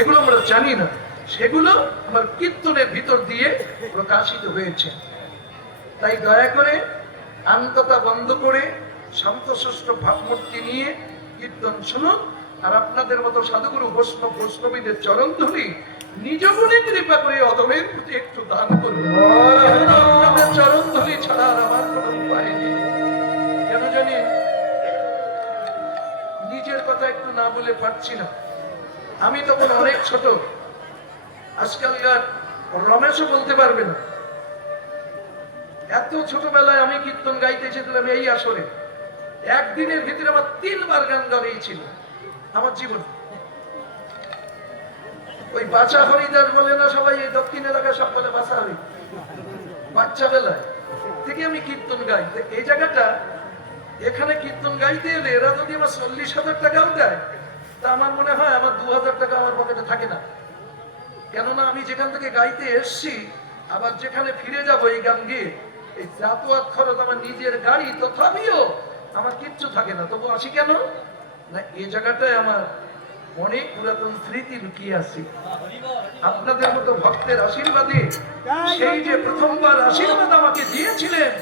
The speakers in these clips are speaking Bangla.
এগুলো আমরা জানি না, সেগুলো আমার কীর্তনের ভিতর দিয়ে প্রকাশিত হয়েছে। তাই দয়া করে আন্ততা বন্ধ করে শান্তশিষ্ট ভাবমূর্তি নিয়ে কীর্তন শুনুন। আর আপনাদের মতো সাধুগুরু বৈষ্ণব বৈষ্ণবীদের চরণ ধরি নিজ গুণে কৃপা করে অধমের প্রতি একটু দান করুন। আপনাদের চরণ ধরি ছাড়া আর আমার কোনো উপায় নেই। কেন জানি নিজের কথা একটু না বলে পারছি না। আমি তখন অনেক ছোট, আজকালকার রমেশও বলতে পারবে না। এত ছোটবেলায় আমি কীর্তন গাইতে এসেছিলাম এই আসরে। একদিনের ভিতরে আমার 3 বার গান গাইছিল আমার জীবন। ওই বাচ্চা হরিদাস বলে না সবাই, এই দক্ষিণ এলাকায় সব বলে বাচ্চা হরি। বাচ্চা বেলায় থেকে আমি কীর্তন গাই। এই জায়গাটা, এখানে কীর্তন গাইতে এলে এরা যদি আমার 40,000 টাকাও দেয়, তা আমার মনে হয় আমার 2,000 টাকা আমার পকেটে থাকে না। কেননা আমি যেখান থেকে গাইতে এসছি, আবার যেখানে ফিরে যাবো এই গান গিয়ে, এই যাতায়াত খরচ আমার নিজের গাড়ি, তথাপিও আমার কিচ্ছু থাকে না। তবু আসি কেন না, এই জায়গাটায় আমার অনেক পুরাতন স্মৃতি লুকিয়ে আছে। আপনাদের মতো ভক্তের আশীর্বাদে, সেই যে প্রথমবার আশীর্বাদ আমাকে দিয়েছিলেন,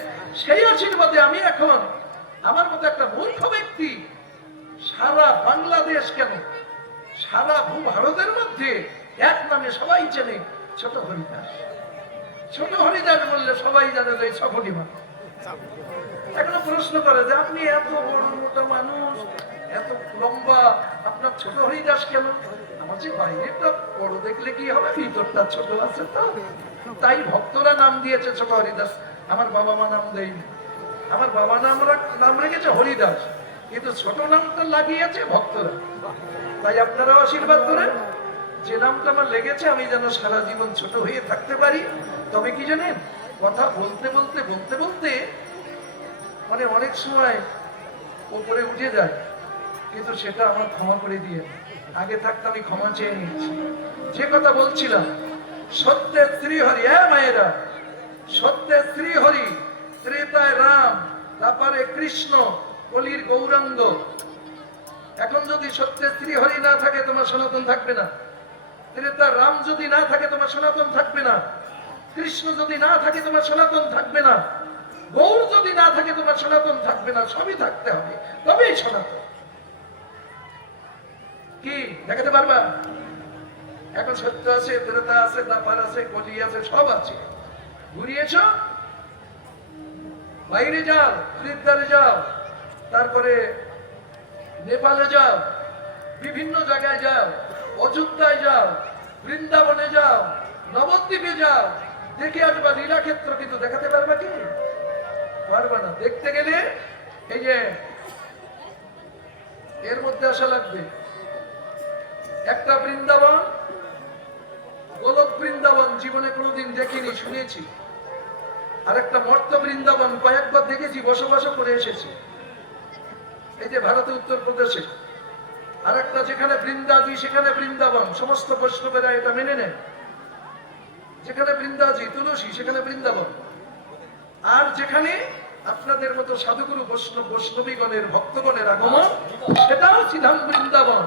সেই আশীর্বাদে আমি এখন আমার মতো একটা মূর্খ ব্যক্তি সারা বাংলাদেশ কেন সারা ভারতের মধ্যে এক নামে সবাই চেনে, ছোট হরিদাস। ছোট হরিদাস বললে সবাই জানে যে সফটি মানুষ। এখনো প্রশ্ন করে যে আপনি এত বড় মোটা মানুষ, এত লম্বা, আপনার ছোট হরিদাস কেন? আমার যে বাইরেটা বড় দেখলে কি হবে, ভিতরটা ছোট আছে, তো তাই ভক্তরা নাম দিয়েছে ছোট হরিদাস। আমার বাবা মা নাম দেয়নি। আমার বাবা নাম রেখেছে হরিদাস, কিন্তু ছোট নামটা লাগিয়েছে ভক্তরা। তাই আপনারাও আশীর্বাদ করেন যে নামটা আমার লেগেছে আমি যেন সারা জীবন ছোট হয়ে থাকতে পারি। তবে কি জানেন, কথা বলতে বলতে বলতে বলতে মানে অনেক সময় উপরে উঠে যায়, কিন্তু সেটা আমার ক্ষমা করে দিয়ে, আগে থাকতে আমি ক্ষমা চেয়ে নিচ্ছি। যে কথা বলছিলাম, সত্যের শ্রীহরি, মায়েরা, সত্যের শ্রীহরি, ত্রেতায় রাম, তারপরে কৃষ্ণ, কলির গৌরাঙ্গ। এখন যদি সত্যের শ্রীহরি না থাকে, তোমার সনাতন থাকবে না। ত্রেতা রাম যদি না থাকে, তোমার সনাতন থাকবে না। কৃষ্ণ যদি না থাকে, তোমার সনাতন থাকবে না। গৌর যদি না থাকে, তোমার সনাতন থাকবে না। সবই থাকতে হবে, তবেই সনাতন। কি দেখাতে পারবা? এখন সত্য আছে, ত্রেতা আছে, দাপার আছে, কলি আছে, সব আছে। ঘুরিয়েছ, বাইরে যাও, হরিদ্বারে যাও, তারপরে নেপালে যাও, বিভিন্ন জায়গায় যাও, অযোধ্যায় যাও, বৃন্দাবনে যাও, নবদ্বীপে যাও, দেখে আসবা লীলাক্ষেত্র। কিন্তু দেখাতে পারবা কি? পারবা না। দেখতে গেলে এই যে এর মধ্যে আসা লাগবে। একটা বৃন্দাবন, গোলক বৃন্দাবন জীবনে কোনোদিন দেখিনি, শুনেছি। আর একটা মর্ত বৃন্দাবন কয়েকবার দেখেছি, বসবাস করে এসেছি, এই যে ভারতে উত্তরপ্রদেশে। আর একটা যেখানে বৃন্দাজি, সেখানে বৃন্দাবন। সমস্ত বৈষ্ণবেরা এটা মেনে নেয়, যেখানে বৃন্দাজি তুলসী, সেখানে বৃন্দাবন। আর যেখানে আপনাদের মতো সাধুগুরু বৈষ্ণব বৈষ্ণবীগণের ভক্তগণের আগমন, সেটাও শ্রীধাম বৃন্দাবন।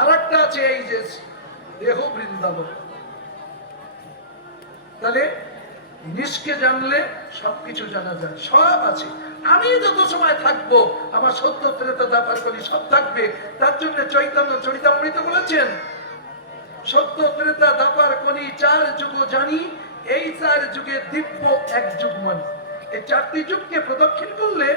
আর একটা আছে এই যে দেহ বৃন্দাবন। তাহলে নিষ্কে জানলে সবকিছু জানা যায়, সব আছে। আমি যত সময় থাকবো আমার সত্য ত্রেতা দাপার কলি সব থাকবে। তার জন্য চৈতন্য চরিতামৃত বলেছেন, সত্য ত্রেতা দাপার কলি 4 যুগ জানি, এই 4 যুগে দিব্য এক যুগ মানি। এই 4টি যুগকে প্রদক্ষিণ করলে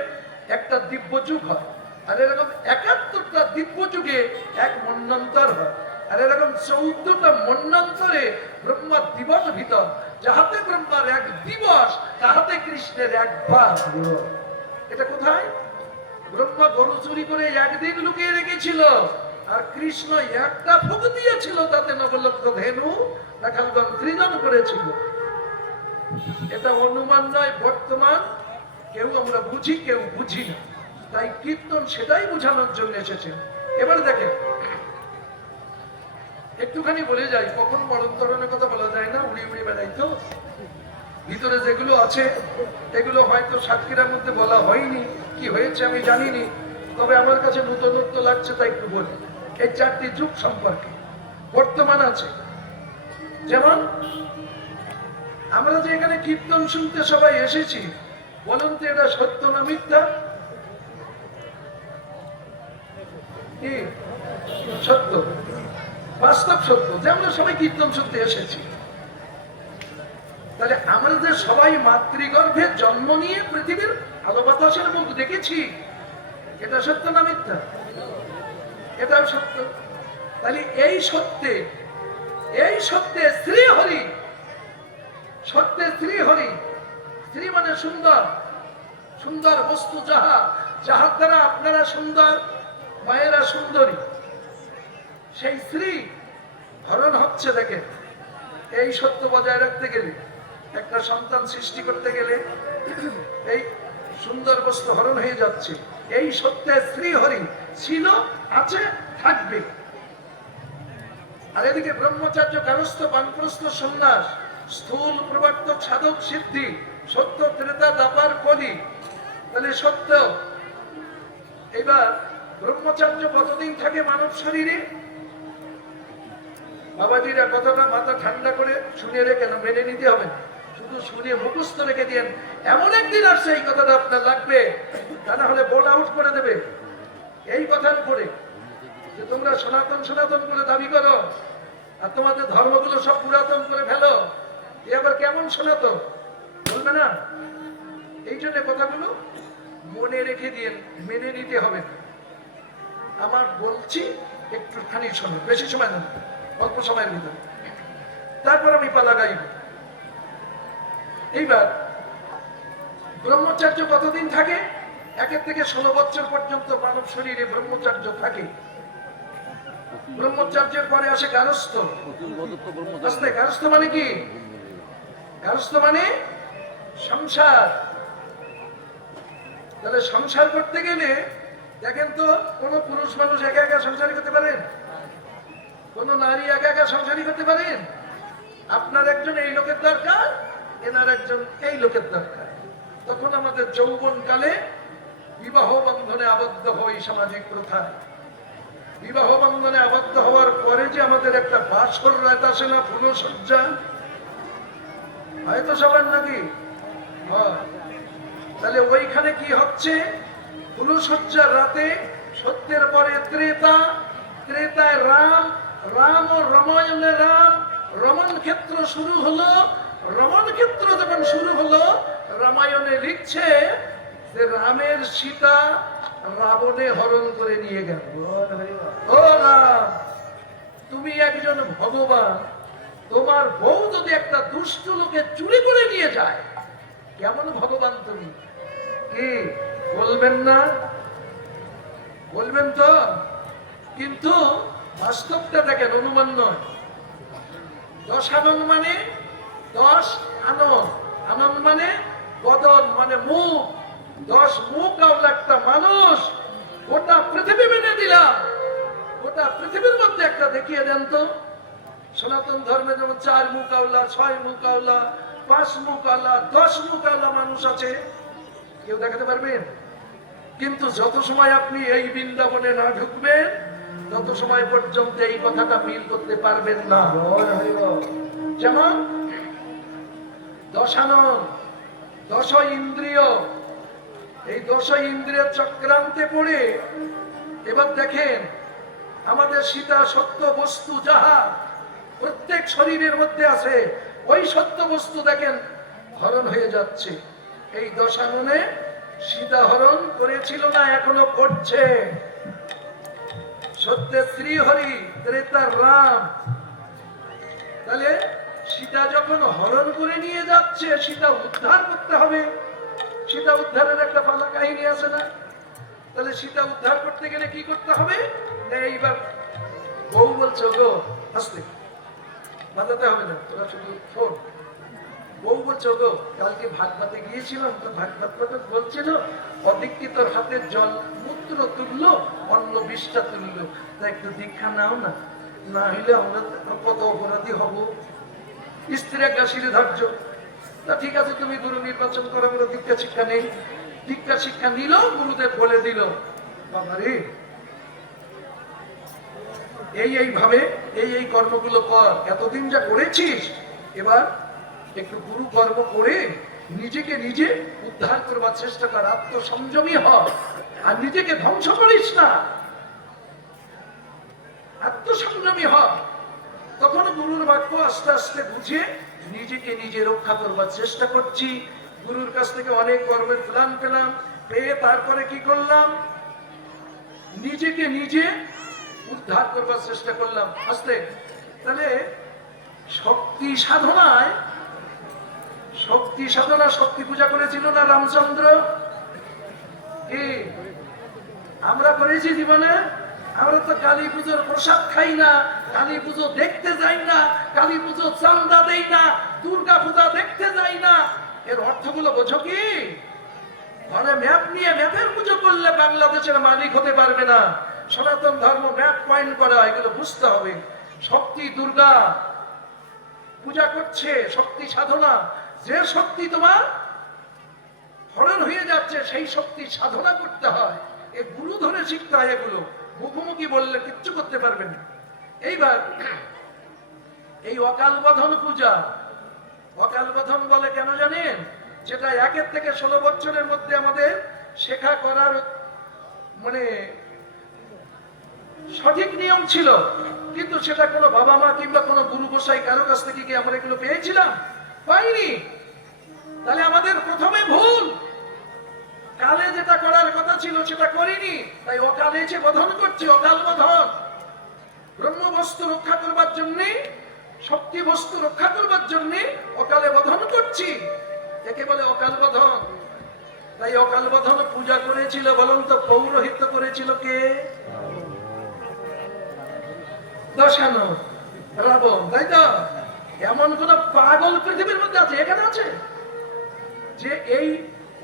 একটা দিব্য যুগ হয়। আর এরকম 71টা দিব্য যুগে এক মন্বন্তর হয়। আর এরকম 14টা মন্বন্তরে ব্রহ্মা দিবস ভিতর, যাহাতে ব্রহ্মার এক দিবস, তাহাতে কৃষ্ণের একবার। এটা কোথায়? ব্রহ্মা গরু চুরি করে একদিন লুকিয়ে রেখেছিল, আর কৃষ্ণ একটা ফুক দিয়েছিল, তাতে 9 লক্ষ ধেনু রাখালগণ সৃজন করেছিল। এটা অনুমান নয়, বর্তমান। কেউ আমরা বুঝি, কেউ বুঝি না। তাই কীর্তন সেটাই বোঝানোর জন্য এসেছে। এবার দেখেন, একটুখানি বলে যাই, কখন মরণতরণের কথা বলা যায় না, উড়ি উড়ি বেড়াইতো। ভিতরে যেগুলো আছে এগুলো হয়তো সাতক্ষীরার মধ্যে বলা হয়নি, কি হয়েছে আমি জানিনি, তবে আমার কাছে নূতনত্ব লাগছে, তাই একটু বলি এই 4টি যুগ সম্পর্কে। বর্তমান আছে। যেমন আমরা যে এখানে কীর্তন শুনতে সবাই এসেছি, বলুন তো এটা সত্য না মিথ্যা? কি সত্য? বাস্তব সত্য যে আমরা সবাই কীর্তন শুনতে এসেছি। তাহলে আমরা যে সবাই মাতৃগর্ভে জন্ম নিয়ে পৃথিবীর আলো বাতাসের মুখ দেখেছি, এটা সত্য না মিথ্যা? এটাও সত্য। তাহলে এই সত্যে শ্রী হরি, সত্যে শ্রী হরি, শ্রী মানে সুন্দর, সুন্দর বস্তু যাহার দ্বারা আপনারা সুন্দর, মায়েরা সুন্দরী, সেই শ্রী হরণ হচ্ছে। দেখেন, এই সত্য বজায় রাখতে গেলে, একটা সন্তান সৃষ্টি করতে গেলে এই সুন্দর বস্তু হরণ হয়ে যাচ্ছে। এই সত্যে শ্রী হরি ছিল, আছে, থাকবে। আর এদিকে ব্রহ্মচার্য, গারস্থ, বানপ্রস্থ, সন্ন্যাস, স্থূল প্রবর্তক, সাধক, সিদ্ধি, সত্য, ত্রেতা, দাপার, কলি। তাহলে সত্য। এবার ব্রহ্মচার্য কতদিন থাকে মানব শরীরে? বাবাজিরা কথাটা মাথা ঠান্ডা করে শুনে রেখে না, মেনে নিতে হবে, শুধু শুনে মুখস্থ রেখে দিয়েন। এমন একদিন আসছে এই কথাটা আপনার লাগবে, তা না হলে বোল আউট করে দেবে এই কথার উপরে যে তোমরা সনাতন সনাতন করে দাবি করো আর তোমাদের ধর্মগুলো সব পুরাতন করে ফেলো। এ আবার কেমন সনাতন বলবে না? এই জন্য কথাগুলো মনে রেখে দিয়ে মেনে নিতে হবে। আমার বলছি একটুখানি শোনো, বেশি সময় না, অল্প সময়ের ভিতরে, তারপর আমি পালা গাইব। এইবার ব্রহ্মচার্য কতদিন থাকে? 1 থেকে 16 বছর পর্যন্ত মানব শরীরে ব্রহ্মচার্য থাকে। ব্রহ্মচার্যের পরে আসে গারস্থ। গারস্থ মানে কি? গারস্থ মানে সংসার। তাহলে সংসার করতে গেলে দেখেন তো, কোন পুরুষ মানুষ একা একা সংসারী করতে পারেন? কোন নারী একা একা সংসারী করতে পারেন? আপনার একজন এই লোকের দরকার, এনার একজন এই লোকের দরকার। তখন আমাদের যৌবন কালে বিবাহ বন্ধনে আবদ্ধ হই সামাজিক প্রথায়। বিবাহ বন্ধনে আবদ্ধ হওয়ার পরে যে আমাদের একটা বাসর রাত আসে না, ফুলসজ্জা, হয়তো সবার নাকি? তাহলে ওইখানে কি হচ্ছে? ফুলসজ্জার রাতে সত্যের পরে ত্রেতা, ত্রেতায় রাম, রাম ও রামায়ণে রাম, রমণ ক্ষেত্র শুরু হলো। রমণ ক্ষেত্র যখন শুরু হলো, রামায়ণে লিখছে যে রামের সীতা রাবণে হরণ করে নিয়ে গেল। ও রাম, তুমি একজন ভগবান, তোমার বউ যদি একটা দুষ্ট লোকে চুরি করে নিয়ে যায়, কেমন ভগবান তুমি? কি বলবেন না? বলবেন তো? কিন্তু বাস্তবটা দেখেন, অনুমান নয়। 10 আনন মানে 10 আনন, আনন মানে বদন, মানে মুখ। 10 মুখ আওলা একটা মানুষ গোটা পৃথিবী মেনে দিলাম। গোটা পৃথিবীর মধ্যে একটা দেখিয়ে দেন তো। সনাতন ধর্মে যেমন 4 মুখ আওলা, 6 মুখ আওলা, 5 মুখ আওলা, 10 মুখ আওলা মানুষ আছে, কেউ দেখাতে পারবেন? কিন্তু যত সময় আপনি এই বৃন্দাবনে না ঢুকবেন, তত সময় পর্যন্ত এই কথাটা মিল করতে পারবেন না। যেমন 10 আনন, 10 ইন্দ্রিয়, এই 10 ইন্দ্রিয়ের চক্রান্তে পড়ে এবার দেখেন আমাদের সীতা সত্য বস্তু যাহা প্রত্যেক শরীরের মধ্যে আছে, ওই সত্য বস্তু দেখেন হরণ হয়ে যাচ্ছে। এই 10 আননে সীতা হরণ করেছিল না, এখনো করছে। সত্যে শ্রী হরি, ত্রেতার রাম। তাহলে সীতা যখন হরণ করে নিয়ে যাচ্ছে, সীতা উদ্ধার করতে হবে। সীতা উদ্ধারের একটা পালা কাহিনী আছে না? তাহলে সীতা উদ্ধার করতে গেলে কি করতে হবে? এইবার বউ বলছো, গো আসতে বাজাতে হবে না, তোরা শুধু শোন। বউ বলছো, গো কালকে ভাত ভাতে গিয়েছিলাম, তো ভাত ভাত বলছিল অধিকৃত হাতের জল মূত্র তুললো, অন্য বিষটা তুললো, তা একটু দীক্ষা নাও না, না হইলে আমরা কত অপরাধী হব। স্ত্রী একটা শিরে ধার্য, তা ঠিক আছে তুমি গুরু নির্বাচন করো, বলে দীক্ষা শিক্ষা নেই। দীক্ষা শিক্ষা নিল, গুরুদেব বলে দিল, বাবারে এইভাবে এই কর্মগুলো কর, এতদিন যা করেছিস এবার একটু গুরু কর্ম করে নিজেকে নিজে উদ্ধার করবার চেষ্টা কর, আত্মসংযমী হ, আর নিজেকে ধ্বংস করিস না, আত্মসংযমী হ। তখন গুরুর বাক্য আস্তে আস্তে বুঝে নিজেকে নিজে রক্ষা করবার চেষ্টা করছি। গুরুর কাছ থেকে অনেক কর্মের প্ল্যান পেলাম, পেয়ে তারপরে কি করলাম, নিজেকে নিজে উদ্ধার করবার চেষ্টা করলাম আস্তে। তাহলে শক্তি সাধনায়, শক্তি পূজা করেছিল না রামচন্দ্র? কি আমরা করেছি জীবনে? আমরা তো কালী পুজোর প্রসাদ খাই না, কালী পুজো দেখতে যাই না, কালী পুজো চান্দা দেই না, দুর্গা পূজা দেখতে যাই না। এর অর্থগুলো বোঝো কি? মানে ম্যাপ নিয়ে ম্যাপের পুজো করলে বাংলাদেশের মালিক হতে পারবে না। সনাতন ধর্ম ম্যাপ পয়েন্ট করা, এগুলো বুঝতে হবে। শক্তি দুর্গা পূজা করছে, শক্তি সাধনা, যে শক্তি তোমার হরণ হয়ে যাচ্ছে সেই শক্তি সাধনা করতে হয়। এ গুরু ধরে শিখতে হয় এগুলো, মুখোমুখি বললে কিচ্ছু করতে পারবেন না। এইবার এই অকাল বোধন পূজা, অকাল বোধন বলে কেন জানেন? যেটা 1 থেকে 16 বছরের মধ্যে আমাদের শেখা করার মানে সঠিক নিয়ম ছিল, কিন্তু সেটা কোনো বাবা মা কিংবা কোনো গুরু গোসাই কারো কাছ থেকে কি আমরা এগুলো পেয়েছিলাম? পাইনি। তাহলে আমাদের প্রথমে ভুল, কালে যেটা করার কথা ছিল সেটা করিনি, তাই অকালে যে বোধন করছি, অকাল বোধন। ব্রহ্ম বস্তু রক্ষা করবার জন্য, শক্তি বস্তু রক্ষা করবার জন্য অকালে বোধন করছি, একে বলে অকাল বোধন। তাই অকাল বোধন পূজা করেছিল বলুন তো, পৌরোহিত্য করেছিল কে? দশানন, রাবণ, তাই তো? এমন কোন পাগল পৃথিবীর মধ্যে আছে? এখানে আছে যে এই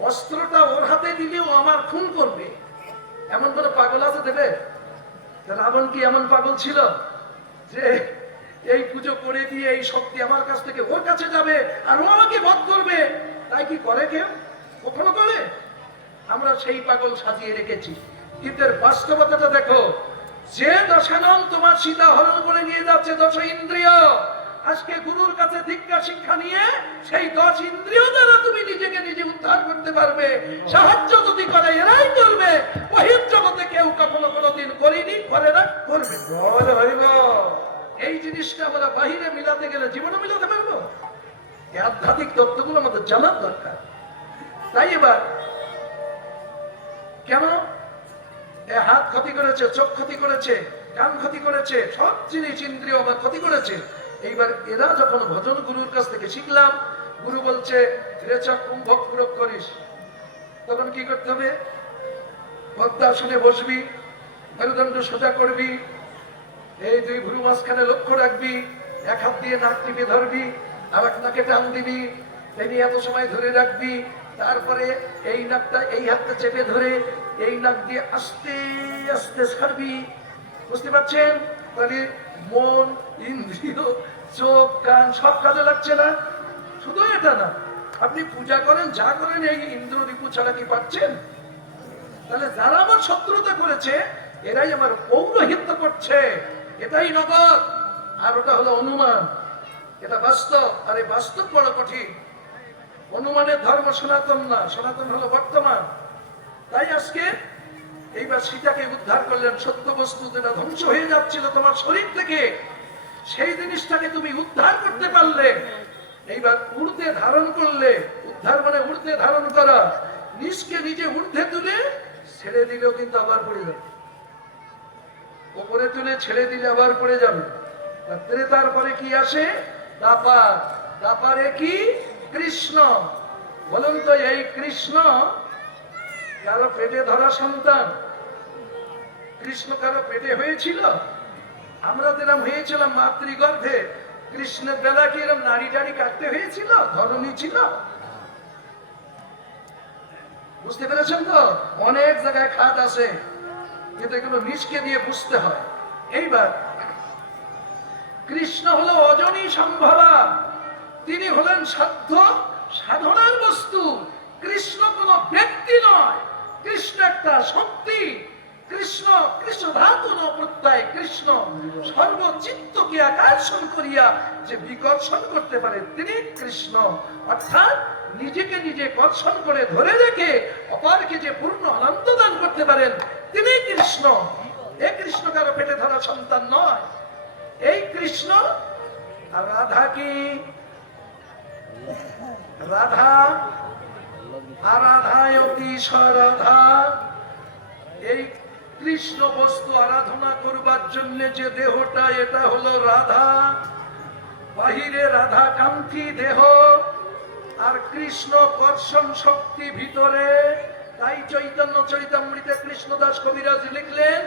অস্ত্রটা ওর হাতে দিলেও আমার খুন করবে, এমন কোন পাগল আছে দেবে? রাবণ কি এমন পাগল ছিল যে এই পুজো করে দিয়ে এই শক্তি আমার কাছ থেকে ওর কাছে যাবে আর ও আমাকে বধ করবে? তাই কি করে কেউ? কখনো করে? আমরা সেই পাগল সাজিয়ে রেখেছি। কিন্তু এর বাস্তবতাটা দেখো, যে দশানন তোমার সীতা হরণ করে নিয়ে যাচ্ছে, 10 ইন্দ্রিয়, আজকে গুরুর কাছে দীক্ষা শিক্ষা নিয়ে সেই 10 ইন্দ্রিয় দ্বারা তুমি নিজেকে নিজে উদ্ধার করতে পারবে। সাহায্য যদি করে এরাই করবে, বহির্জগতে কেউ কখনো কোনোদিন করেনি, করে না, করবে। এই জিনিসটা আমরা বাহিরে মিলাতে গেলে জীবনে মিলাতে পারবো? এই আধ্যাত্মিক তত্ত্বগুলো আমাদের জানার দরকার। তাই এবার কেন হাত ক্ষতি করেছে, চোখ ক্ষতি করেছে, কান ক্ষতি করেছে, সব জিনিস ইন্দ্রিয় আমার ক্ষতি করেছে। এইবার এরা যখন ভজন গুরুর কাছ থেকে শিখলাম, গুরু বলছে রেচক কুম্ভক পূরক করিস, তখন কি করতে হবে? পদ্মাসনে বসবি, মেরুদণ্ড সোজা করবি, এই 2 ভ্রু মাঝখানে লক্ষ্য রাখবি, 1 হাত দিয়ে নাক টিপে ধরবি, আর 1 নাকে টান দিবি, তিনি এত সময় ধরে রাখবি, তারপরে এই নাকটা এই হাতটা চেপে ধরে এই নাক দিয়ে আস্তে আস্তে ছাড়বি। বুঝতে পারছেন? তাহলে মন, ইন্দ্রিয়, চোখ, কান সব কাজে লাগছে না? শুধু এটা না, আপনি পূজা করেন, যা করেন, এই ইন্দ্র রিপু ছাড়া কি পাচ্ছেন? তাহলে যারা আমার শত্রুতা করেছে এরাই আমার পৌরোহিত্য করছে, এটাই নগর, আর ওটা হলো অনুমান। এটা বাস্তব, আর এই বাস্তব বড় কঠিন। অনুমানের ধর্ম সনাতন না, সনাতন হলো বর্তমান। তাই আজকে এইবার সীতাকে উদ্ধার করলেন। সত্য বস্তু যেটা ধ্বংস হয়ে যাচ্ছিল তোমার শরীর থেকে, সেই জিনিসটাকে তুমি উদ্ধার করতে পারলে। এইবার ঊর্ধ্বে ধারণ করলে, উদ্ধার মানে ঊর্ধ্বে ধারণ করা, নিজকে নিজে ঊর্ধ্বে তুলে ছেড়ে দিলেও কিন্তু আবার পড়ে যাবে, উপরে তুলে ছেড়ে দিলে আবার পড়ে যাবে। তারপরে কি আসে? দাপার। দাপারে কি? কৃষ্ণ। বলুন তো, এই কৃষ্ণ কারো পেটে ধরা সন্তান? কৃষ্ণ কারো পেটে হয়েছিল? আমরা যেরকম হয়েছিলাম মাতৃগর্ভে, কৃষ্ণের বেলা কি এরকম নাড়ি টাড়ি কাটতে হয়েছিল? ধরনী ছিল? বুঝতে পেরেছেন তো? অনেক জায়গায় খাত আছে, কিন্তু এগুলো নিজকে দিয়ে বুঝতে হয়। এইবার কৃষ্ণ হলো অজনী সম্ভবা, তিনি হলেন সাধ্য সাধনার বস্তু। কৃষ্ণ কোন ব্যক্তি নয়, কৃষ্ণ একটা শক্তি। কৃষ্ণ কৃষ্ণ ধাতু ন প্রত্যয় কৃষ্ণ সর্বচিত্তকে আকর্ষণ করিয়া যে বিকর্ষণ করতে পারে তিনি কৃষ্ণ। অর্থাৎ নিজেকে নিজে কর্ষণ করে ধরে রেখে অপরকে যে পূর্ণ আনন্দ দান করতে পারেন তিনি কৃষ্ণ। এই কৃষ্ণ কারো পেটে ধরা সন্তান নয়। এই কৃষ্ণ আর রাধা কি? রাধা আরাধায়তি সরাধা। এই কৃষ্ণ বস্তু আরাধনা করবার জন্য যে দেহটা এটা হলো রাধা। বাহিরে রাধা কান্তি দেহ আর কৃষ্ণ কর্ষণ শক্তি ভিতরে। তাই চৈতন্য চরিতামৃতে কৃষ্ণদাস কবিরাজ লিখলেন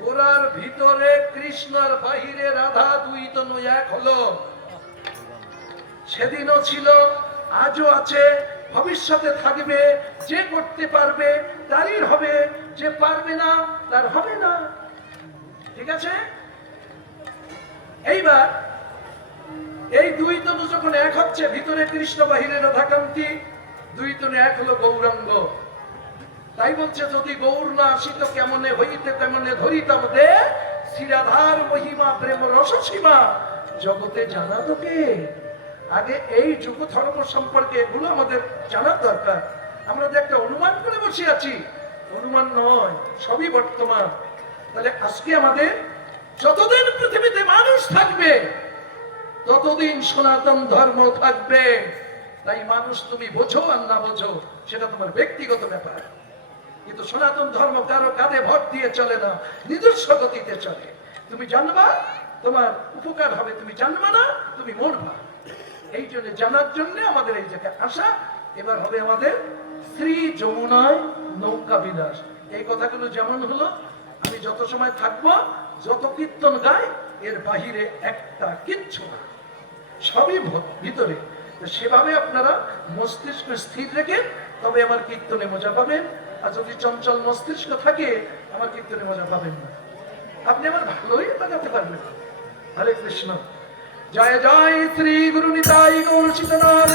গোরার ভিতরে কৃষ্ণ আর বাহিরে রাধা, দুই তনু এক হলো। সেদিনও ছিল, আজও আছে, ভবিষ্যতে থাকবে। যে করতে পারবে তারই হবে, যে পারবে না তার হবে না। ঠিক আছে? এইবার এই দুই তনু যখন এক হচ্ছে, ভিতরে কৃষ্ণ বাহিরে রাধাকান্তি, দুই তনু এক হলো গৌরাঙ্গ। তাই বলছে যদি গৌর না আসিত কেমনে হইতে তেমনে ধরিতাম দে, শ্রীরাধার মহিমা প্রেম রসসীমা জগতে জানা তোকে। আগে এই যুগ ধর্ম সম্পর্কে এগুলো আমাদের জানার দরকার। আমরা যে একটা অনুমান করে বসে আছি, অনুমান নয়, সবই বর্তমান। তাহলে আজকে আমাদের যতদিন পৃথিবীতে মানুষ থাকবে ততদিন সনাতন ধর্ম থাকবে। তাই মানুষ তুমি বোঝো আর না বোঝো সেটা তোমার ব্যক্তিগত ব্যাপার, কিন্তু সনাতন ধর্ম কারো কাঁধে ভর দিয়ে চলে না, নিজস্ব গতিতে চলে। তুমি জানবা তোমার উপকার হবে, তুমি জানবা না তুমি মরবা। এই জন্য জানার জন্য আমাদের এই জায়গায় আসা। এবার হবে আমাদের শ্রী যমুনায় নৌকা বিলাস। এই কথাগুলো যেমন হলো, আমি যত সময় থাকবো, যত কীর্তন গাই, এর বাহিরে একটা কিচ্ছু না, সবই ভিতরে। সেভাবে আপনারা মস্তিষ্ক স্থির রেখে তবে আমার কীর্তনে মজা পাবেন। আর যদি চঞ্চল মস্তিষ্ক থাকে আমার কীর্তনে মজা পাবেন না। আপনি আমার ভালোই লাগাতে পারবেন। হরে কৃষ্ণ। জয় জয় শ্রী গুরু নিতাই গৌর সীতানাথ।